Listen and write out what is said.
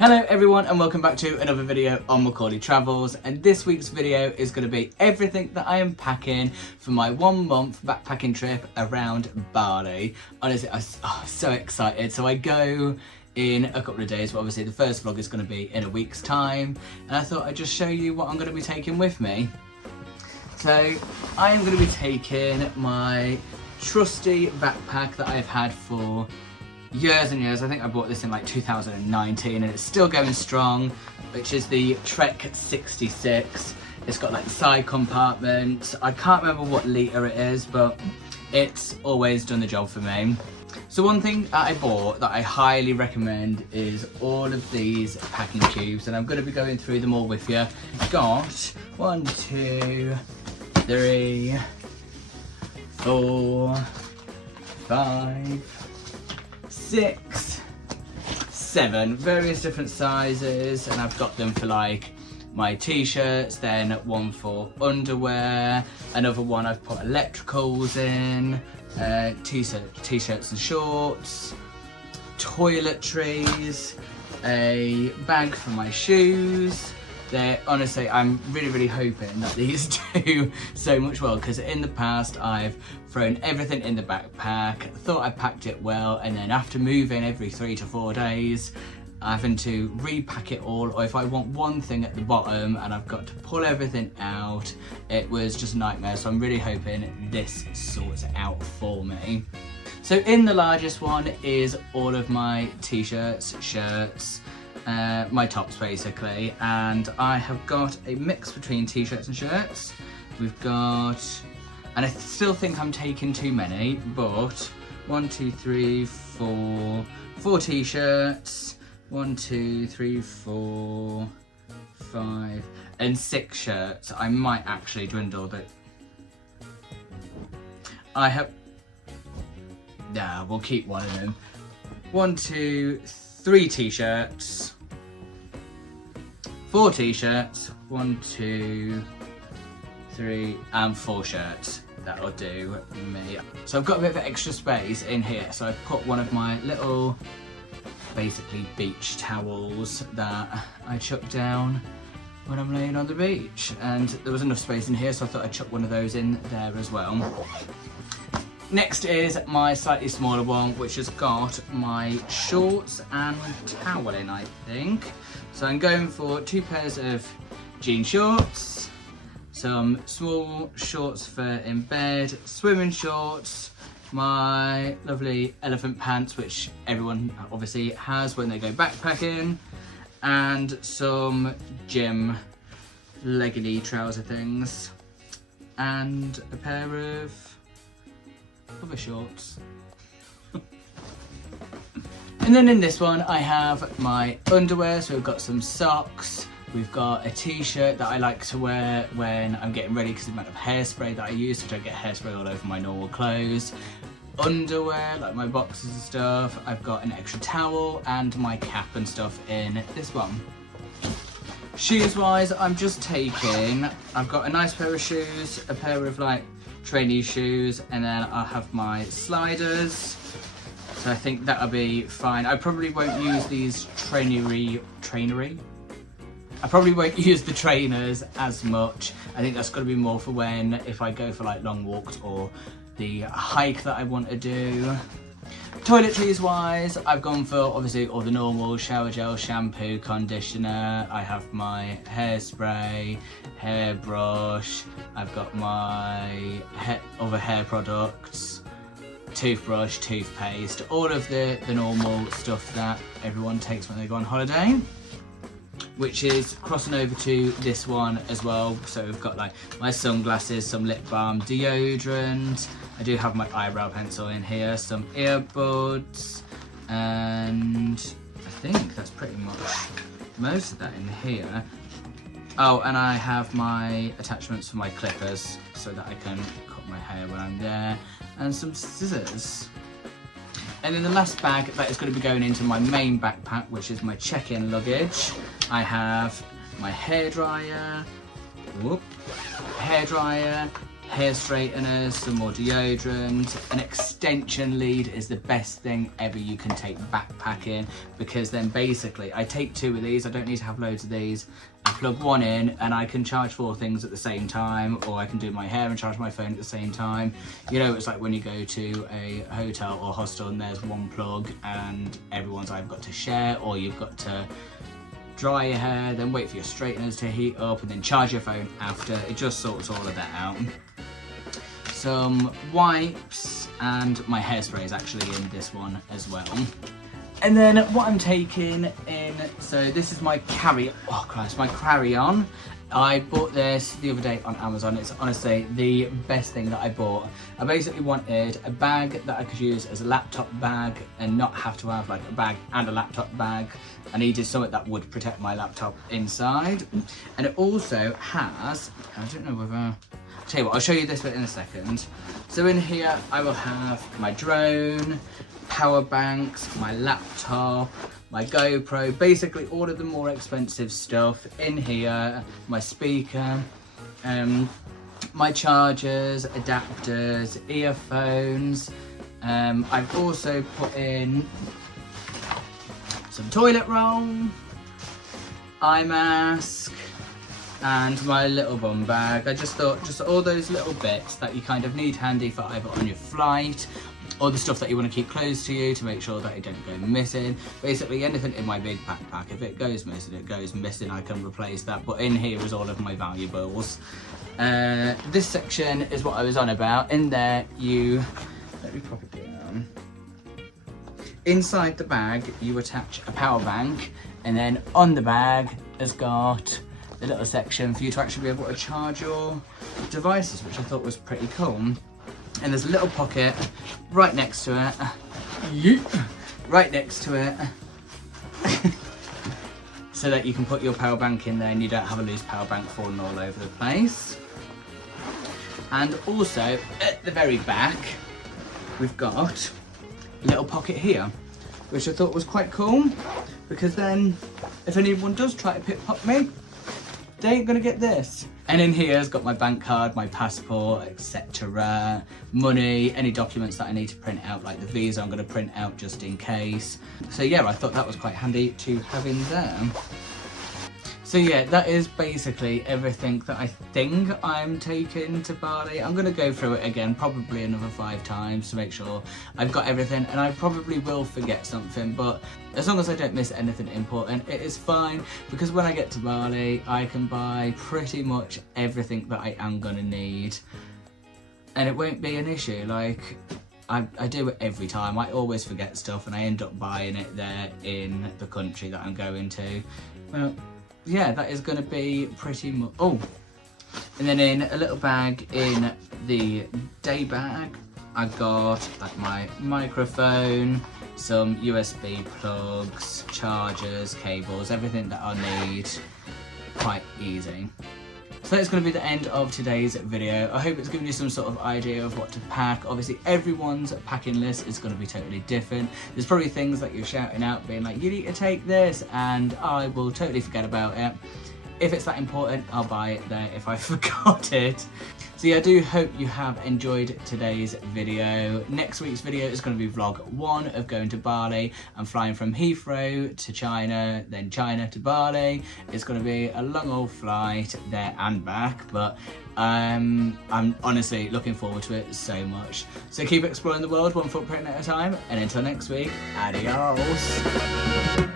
Hello everyone and welcome back to another video on Macorlee Travels, and this week's video is going to be everything that I am packing for my 1 month backpacking trip around Bali. Honestly, I'm so excited. So I go in a couple of days, but obviously the first vlog is going to be in a week's time, and I thought I'd just show you what I'm going to be taking with me. So I am going to be taking my trusty backpack that I've had for years and years. I think I bought this in like 2019 and it's still going strong, which is the Trek 66. It's got like side compartments. I can't remember what litre it is, but it's always done the job for me. So one thing that I bought that I highly recommend is all of these packing cubes, and I'm going to be going through them all with you. Got 1, 2, 3, 4, 5, 6, 7 various different sizes, and I've got them for like my t-shirts, then one for underwear, another one I've put electricals in, t-shirts and shorts, toiletries, a bag for my shoes. Honestly, I'm really hoping that these do so much well, because in the past I've thrown everything in the backpack, thought I packed it well, and then after moving every 3 to 4 days, having to repack it all, or if I want one thing at the bottom and I've got to pull everything out, it was just a nightmare. So I'm really hoping this sorts it out for me. So in the largest one is all of my t-shirts, shirts, my tops basically, and I have got a mix between t-shirts and shirts. We've got, and I still think I'm taking too many, but 1, 2, 3, 4 t-shirts, 1, 2, 3, 4, 5 and 6 shirts. I might actually dwindle that. We'll keep one of them. 1, 2, 3 t-shirts, 4 t-shirts, 1, 2, 3 and 4 shirts. That'll do me. So I've got a bit of extra space in here, so I've put one of my little basically beach towels that I chuck down when I'm laying on the beach, and there was enough space in here, so I thought I'd chuck one of those in there as well. Next is my slightly smaller one, which has got my shorts and towel in, I think. So I'm going for 2 pairs of jean shorts, some small shorts for in bed, swimming shorts, my lovely elephant pants, which everyone obviously has when they go backpacking, and some gym leggedy trouser things, and a pair of other shorts. And then in this one I have my underwear, so we've got some socks, we've got a t-shirt that I like to wear when I'm getting ready because of the amount of hairspray that I use, so I don't get hairspray all over my normal clothes. Underwear, like my boxers and stuff. I've got an extra towel and my cap and stuff in this one. Shoes wise, I'm just taking, I've got a nice pair of shoes, a pair of like trainee shoes, and then I'll have my sliders, so I think that'll be fine. I probably won't use these I probably won't use the trainers as much. I think that's going to be more for if I go for like long walks or the hike that I want to do. Toiletries wise, I've gone for obviously all the normal: shower gel, shampoo, conditioner. I have my hairspray, hairbrush. I've got my other hair products, toothbrush, toothpaste, all of the normal stuff that everyone takes when they go on holiday, which is crossing over to this one as well. So we've got like my sunglasses, some lip balm, deodorant. I do have my eyebrow pencil in here, some earbuds, and I think that's pretty much most of that in here. Oh, and I have my attachments for my clippers so that I can cut my hair when I'm there, and some scissors. And in the last bag that is going to be going into my main backpack, which is my check-in luggage, I have my hairdryer, hair straighteners, some more deodorant. An extension lead is the best thing ever you can take backpacking, because then basically I take 2 of these. I don't need to have loads of these. I plug one in and I can charge 4 things at the same time, or I can do my hair and charge my phone at the same time. You know, it's like when you go to a hotel or hostel and there's one plug and everyone's either got to share, or you've got to dry your hair, then wait for your straighteners to heat up and then charge your phone after. It just sorts all of that out. Some wipes, and my hairspray is actually in this one as well. And then what I'm taking in, so this is my carry-on. I bought this the other day on Amazon. It's honestly the best thing that I bought. I basically wanted a bag that I could use as a laptop bag and not have to have like a bag and a laptop bag. I needed something that would protect my laptop inside. And it also has, I don't know whether, I'll tell you what, I'll show you this bit in a second. So in here I will have my drone, power banks, my laptop, my GoPro, basically all of the more expensive stuff in here, my speaker, my chargers, adapters, earphones. I've also put in some toilet roll, eye mask, and my little bum bag. I just thought just all those little bits that you kind of need handy for either on your flight or the stuff that you want to keep close to you to make sure that it don't go missing. Basically anything in my big backpack, if it goes missing, it goes missing. I can replace that, but in here is all of my valuables. This section is what I was on about. In there let me pop it down. Inside the bag you attach a power bank, and then on the bag has got a little section for you to actually be able to charge your devices, which I thought was pretty cool. And there's a little pocket right next to it, right next to it, so that you can put your power bank in there and you don't have a loose power bank falling all over the place. And also at the very back we've got a little pocket here, which I thought was quite cool, because then if anyone does try to pickpocket me, they ain't gonna get this. And in here has got my bank card, my passport, etc. Money, any documents that I need to print out, like the visa I'm gonna print out just in case. So yeah, I thought that was quite handy to have in there. So yeah, that is basically everything that I think I'm taking to Bali. I'm gonna go through it again, probably another 5 times to make sure I've got everything, and I probably will forget something, but as long as I don't miss anything important, it is fine, because when I get to Bali, I can buy pretty much everything that I am gonna need, and it won't be an issue. Like, I do it every time. I always forget stuff and I end up buying it there in the country that I'm going to. Well, yeah, that is going to be pretty much. Oh, and then in a little bag in the day bag, I got like my microphone, some USB plugs, chargers, cables, everything that I need. Quite easy. So that's going to be the end of today's video. I hope it's given you some sort of idea of what to pack. Obviously everyone's packing list is going to be totally different. There's probably things that you're shouting out being like, you need to take this, and I will totally forget about it. If it's that important, I'll buy it there if I forgot it. So yeah, I do hope you have enjoyed today's video. Next week's video is going to be vlog 1 of going to Bali. I'm flying from Heathrow to China, then China to Bali. It's going to be a long old flight there and back, but I'm honestly looking forward to it so much. So keep exploring the world 1 footprint at a time, and until next week, adios.